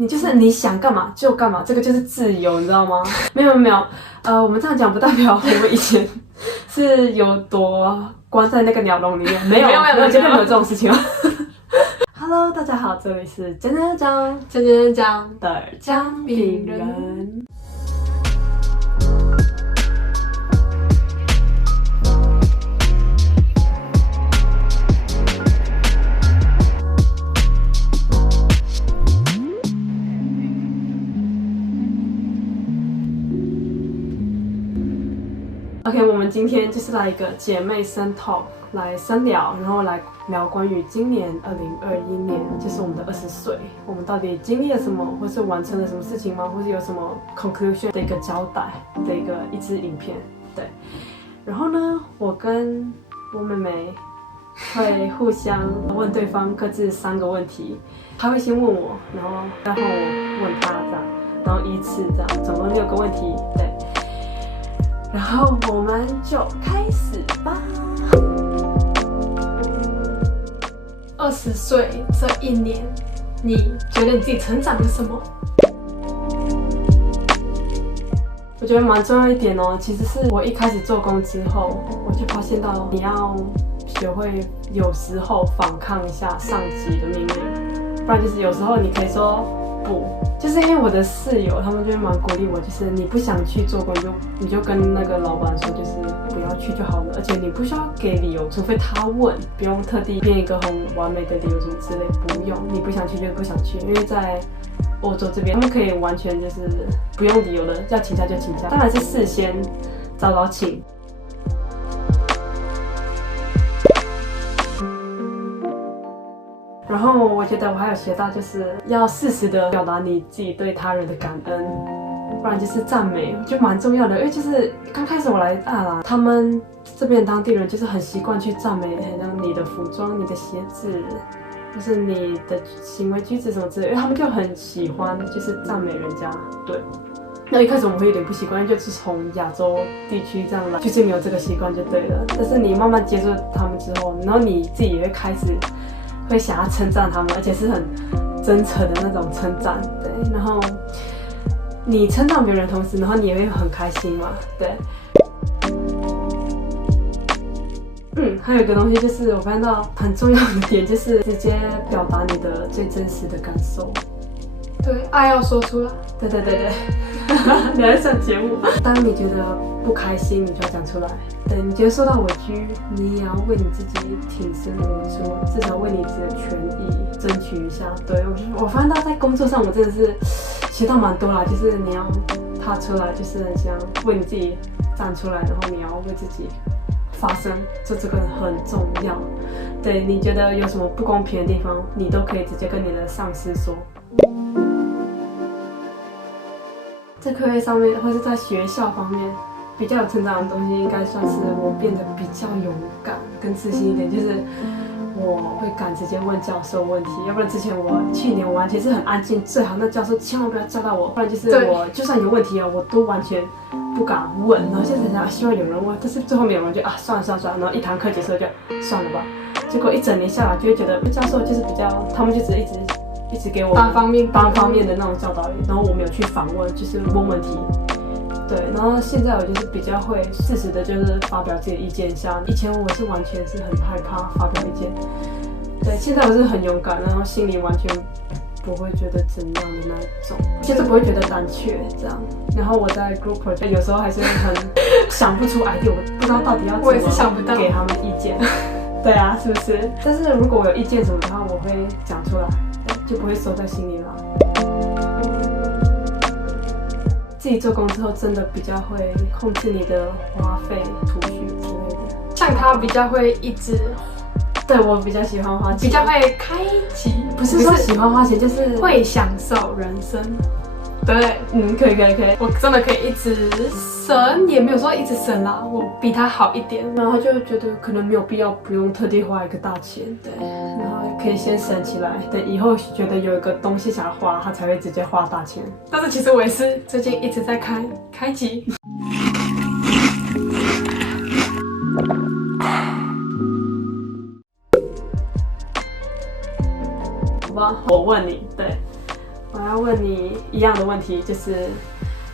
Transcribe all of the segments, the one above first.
你就是你想干嘛就干嘛，这个就是自由，你知道吗？没有，我们这样讲不代表我们以前是有多关在那个鸟笼里面，没有，绝对没有这种事情。Hello， 大家好，这里是讲的姜饼人。OK， 我们今天就是来一个姐妹深 talk， 来深聊，然后来聊关于今年2021年，就是我们的20岁，我们到底经历了什么，或是完成了什么事情吗？或是有什么 conclusion 的一个交代的一支影片，对。然后呢，我跟我妹妹会互相问对方各自3个问题，她会先问我，然后我问她这样，然后依次这样，总共6个问题，对。然后我们就开始吧。20岁这一年，你觉得你自己成长了什么？我觉得蛮重要一点哦，其实是我一开始做工之后，我就发现到你要学会有时候反抗一下上级的命令，不然就是有时候你可以说不。就是因为我的室友他们就蛮鼓励我，就是你不想去做工你就跟那个老板说，就是不要去就好了，而且你不需要给理由，除非他问，不用特地编一个很完美的理由什么之类，不用，你不想去就不想去，因为在欧洲这边他们可以完全就是不用理由的，要请假就请假，当然是事先早请。然后我觉得我还有学到，就是要适时的表达你自己对他人的感恩，不然就是赞美，就蛮重要的。因为就是刚开始我来大啦，他们这边当地人就是很习惯去赞美，很像你的服装、你的鞋子，就是你的行为举止什么之类的，因为他们就很喜欢就是赞美人家，对。那一开始我们会有点不习惯，就是从亚洲地区这样来，就是没有这个习惯就对了。但是你慢慢接触他们之后，然后你自己也会开始会想要称赞他们，而且是很真诚的那种称赞，对。然后你称赞别人的同时，然后你也会很开心嘛，对。还有一个东西就是我发现到很重要的点，就是直接表达你的最真实的感受。对，爱要说出来。对，你还上节目。当你觉得不开心，你就要讲出来。对，你觉得受到委屈，你也要为你自己挺身而出，至少为你自己的权益争取一下。对，我发现到在工作上，我真的是学到蛮多啦，就是你要踏出来，就是很想为你自己站出来，然后你要为自己发声，这个很重要。对，你觉得有什么不公平的地方，你都可以直接跟你的上司说。在课业上面，或是在学校方面，比较有成长的东西，应该算是我变得比较勇敢跟自信一点。就是我会敢直接问教授问题，要不然之前去年我完全是很安静，最好那教授千万不要叫到我，不然就是我就算有问题我都完全不敢问。然后现在想希望有人问，但是最后面有人就算了，然后一堂课结束就算了吧。结果一整年下来，就会觉得教授就是比较，他们就只一直给我单方面的那种教导语，然后我没有去反问，就是问问题。对，然后现在我就是比较会适时的，就是发表自己的意见。像以前我是完全是很害怕发表意见，对，现在我是很勇敢，然后心里完全不会觉得怎样的那种，就是不会觉得胆怯这样。然后我在 group project 有时候还是很想不出 idea， 我不知道到底要怎么给他们意见。对啊，是不是？但是如果我有意见什么的话，我会讲出来，就不会收在心里了。自己做工之后，真的比较会控制你的花费、储蓄之类的。像他比较会一直，对，我比较喜欢花钱，比较会开启，不是说喜欢花钱，就是会享受人生。对，可以，我真的可以一直省，也没有说一直省啦，我比他好一点。然后就觉得可能没有必要，不用特地花一个大钱，对，然后可以先省起来，等以后觉得有一个东西想要花，他才会直接花大钱。但是其实我也是最近一直在开机。好吧，我问你，对。我要问问你一样的问题，就是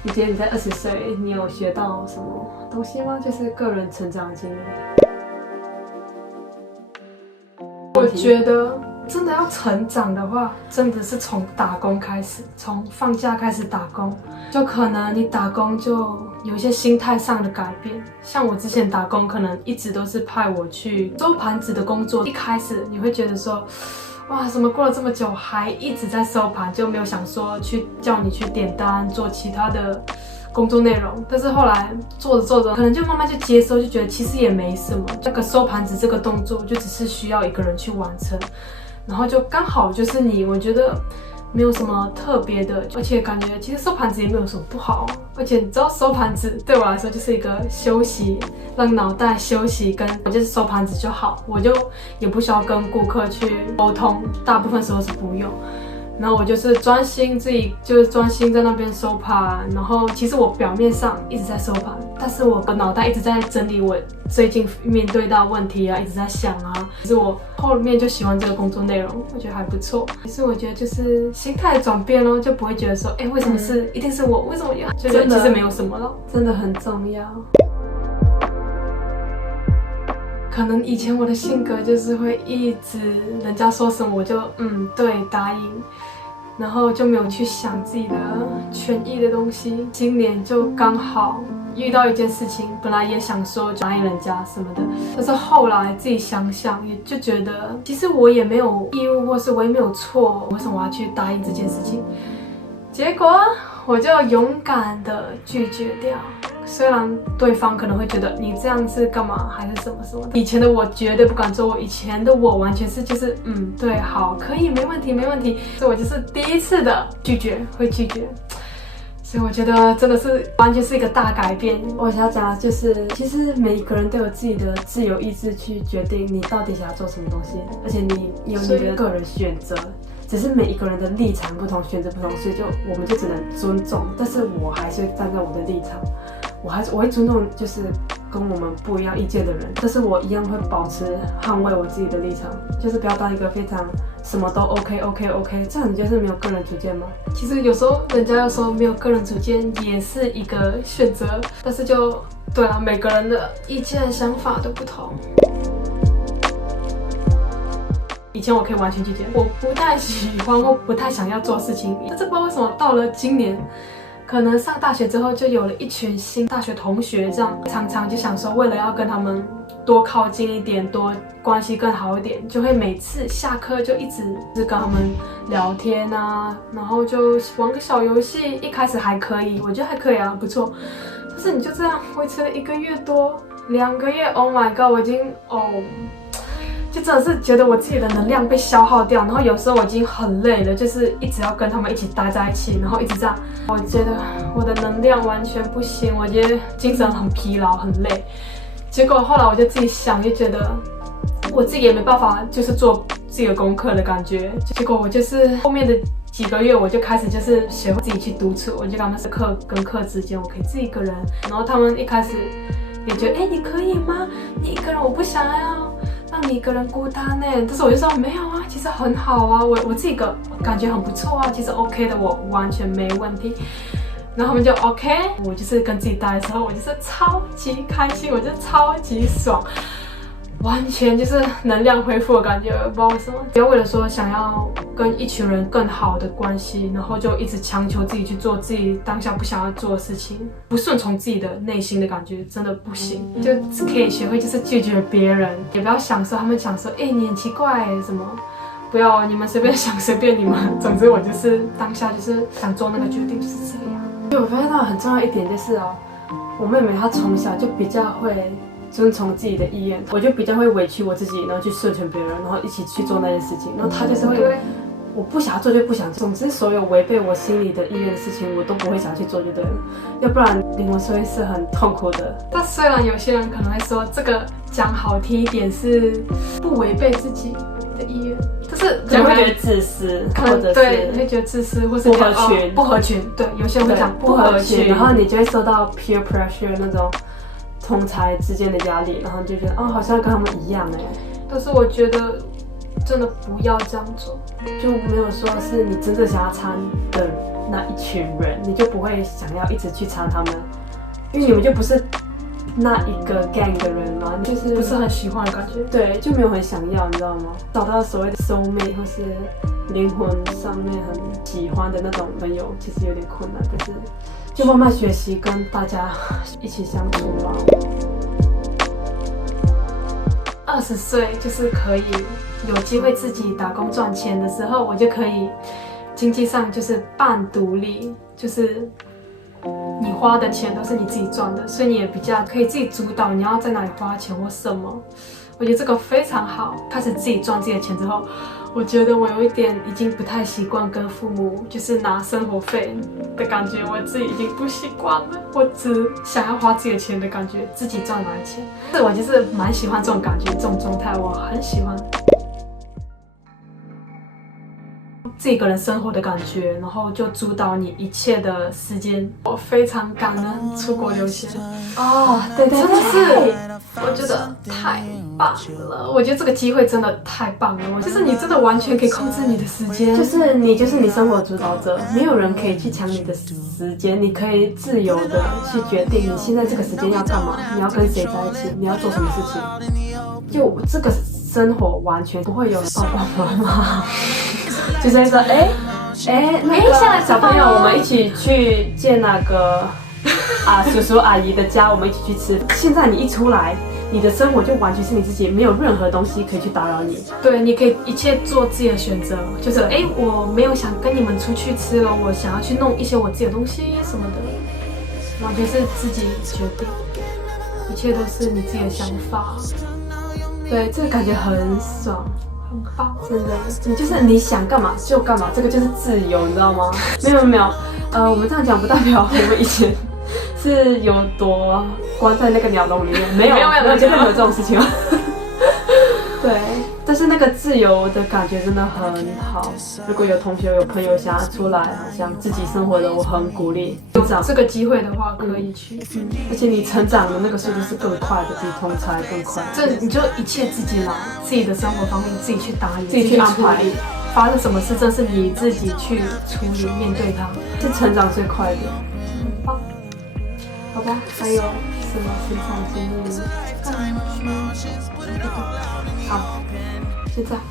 你觉得你在20岁，你有学到什么东西吗？就是个人成长经历。我觉得真的要成长的话，真的是从打工开始，从放假开始打工，就可能你打工就有一些心态上的改变。像我之前打工，可能一直都是派我去收盘子的工作，一开始你会觉得说，哇，怎么过了这么久还一直在收盘，就没有想说去叫你去点单做其他的工作内容。但是后来做着做着，可能就慢慢就接受，就觉得其实也没什么，这个收盘子这个动作就只是需要一个人去完成，然后就刚好就是你，我觉得没有什么特别的，而且感觉其实收盘子也没有什么不好，而且你知道收盘子对我来说就是一个休息，让脑袋休息，跟我就是收盘子就好，我就也不需要跟顾客去沟通，大部分时候是不用。然后我就是专心自己，就是专心在那边收盘。然后其实我表面上一直在收盘，但是我的脑袋一直在整理我最近面对到问题啊，一直在想啊。其实我后面就喜欢这个工作内容，我觉得还不错。其实我觉得就是心态转变咯，就不会觉得说，为什么是一定是我，为什么要？就觉得其实没有什么了，真的很重要。可能以前我的性格就是会一直人家说什么我就对答应，然后就没有去想自己的权益的东西。今年就刚好遇到一件事情，本来也想说答应人家什么的，但是后来自己想想，也就觉得其实我也没有义务，或是我也没有错，为什么我要去答应这件事情？结果我就勇敢的拒绝掉。虽然对方可能会觉得你这样是干嘛，还是什么什么的。以前的我绝对不敢做，以前的我完全是就是对，好，可以，没问题，没问题。所以我就是第一次的拒绝，会拒绝。所以我觉得真的是完全是一个大改变。我想要讲的就是，其实每一个人都有自己的自由意志去决定你到底想要做什么东西，而且你有你的个人选择。只是每一个人的立场不同，选择不同，所以我们就只能尊重。但是我还是会站在我的立场，我会尊重就是跟我们不一样意见的人，但是我一样会保持捍卫我自己的立场，就是不要当一个非常什么都 OK， 这样你就是没有个人主见吗？其实有时候人家要说没有个人主见也是一个选择，但是就对啊，每个人的意见想法都不同。以前我可以完全拒绝，我不太喜欢或不太想要做事情，但是不知道为什么到了今年，可能上大学之后就有了一群新大学同学，这样常常就想说，为了要跟他们多靠近一点，多关系更好一点，就会每次下课就一直跟他们聊天啊，然后就玩个小游戏。一开始还可以，我觉得还可以啊，不错。但是你就这样维持了1个月多、2个月 ，Oh my god， 我已经就真的是觉得我自己的能量被消耗掉，然后有时候我已经很累了，就是一直要跟他们一起待在一起，然后一直这样，我觉得我的能量完全不行，我觉得精神很疲劳，很累。结果后来我就自己想，就觉得我自己也没办法，就是做自己的功课的感觉。结果我就是后面的几个月，我就开始就是学会自己去独处，我就跟他们是课跟课之间，我可以自己一个人。然后他们一开始也觉得，你可以吗？你一个人，我不想要让你一个人孤单呢。但是我就说没有啊，其实很好啊，我自己感觉很不错啊，其实 OK 的，我完全没问题。然后他们就 OK， 我就是跟自己待的时候，我就是超级开心，我就超级爽，完全就是能量恢复的感觉，不知道为什么。不要为了说想要跟一群人更好的关系，然后就一直强求自己去做自己当下不想要做的事情，不顺从自己的内心的感觉，真的不行。就可以学会就是拒绝别人，也不要想说他们想说，你很奇怪什么。不要，你们随便想，随便你们。总之，我就是当下就是想做那个决定，就是这样。就我发现到很重要一点就是我妹妹她从小就比较会遵从自己的意愿，我就比较会委屈我自己，然后去顺从别人，然后一起去做那件事情。然后她就是会，我不想做就不想做，总之所有违背我心里的意愿的事情，我都不会想去做就对了，要不然灵魂所以是很痛苦的。但虽然有些人可能会说这个讲好听一点是不违背自己的意愿，但是可能会觉得自私，或者是对，会觉得自私，或是不合群，不合群。对，有些人会讲不合群，然后你就会受到 peer pressure 那种同才之间的压力，然后你就觉得好像跟他们一样但是我觉得真的不要这样做。就没有说是你真正想要掺的那一群人，你就不会想要一直去掺他们，因为你们就不是那一个 gang 的人嘛，就是不是很喜欢的感觉。对，就没有很想要，你知道吗？找到所谓的 soul mate 或是灵魂上面很喜欢的那种朋友，其实有点困难，但是就慢慢学习跟大家一起相处吧。20岁就是可以有机会自己打工赚钱的时候，我就可以经济上就是半独立，就是你花的钱都是你自己赚的，所以你也比较可以自己主导你要在哪里花钱或什么。我觉得这个非常好。开始自己赚自己的钱之后，我觉得我有一点已经不太习惯跟父母就是拿生活费的感觉，我自己已经不习惯了。我只想要花自己的钱的感觉，自己赚来的钱。是我就是蛮喜欢这种感觉，这种状态我很喜欢。自己一个人生活的感觉，然后就主导你一切的时间。我非常感恩出国留学哦，对对，真的是，我觉得太棒了。我觉得这个机会真的太棒了，就是你真的完全可以控制你的时间，就是你生活主导者，没有人可以去抢你的时间，你可以自由的去决定你现在这个时间要干嘛，你要跟谁在一起，你要做什么事情。就这个生活完全不会有爸爸妈妈。就是说，那个小朋友，我们一起去见那个叔叔阿姨的家，我们一起去吃。现在你一出来，你的生活就完全是你自己，没有任何东西可以去打扰你。对，你可以一切做自己的选择。就是我没有想跟你们出去吃了，我想要去弄一些我自己的东西什么的，完全是自己决定，一切都是你自己的想法。对，这个感觉很爽。很棒，真的，你就是你想干嘛就干嘛，这个就是自由，你知道吗？没有，我们这样讲不代表我们以前是有多关在那个鸟笼里面，没有，绝对没有这种事情。对，但是那个自由的感觉真的很好。如果有同学有朋友想要出来，想自己生活的，我很鼓励。有这个机会的话，可以去。而且你成长的那个速度是更快的，比同才更快。这你就一切自己来，自己的生活方面自己去打理，自己去安排。发生什么事，这是你自己去处理、面对它，是成长最快的。很棒。好吧，还有什么欣赏经历？好，就这样。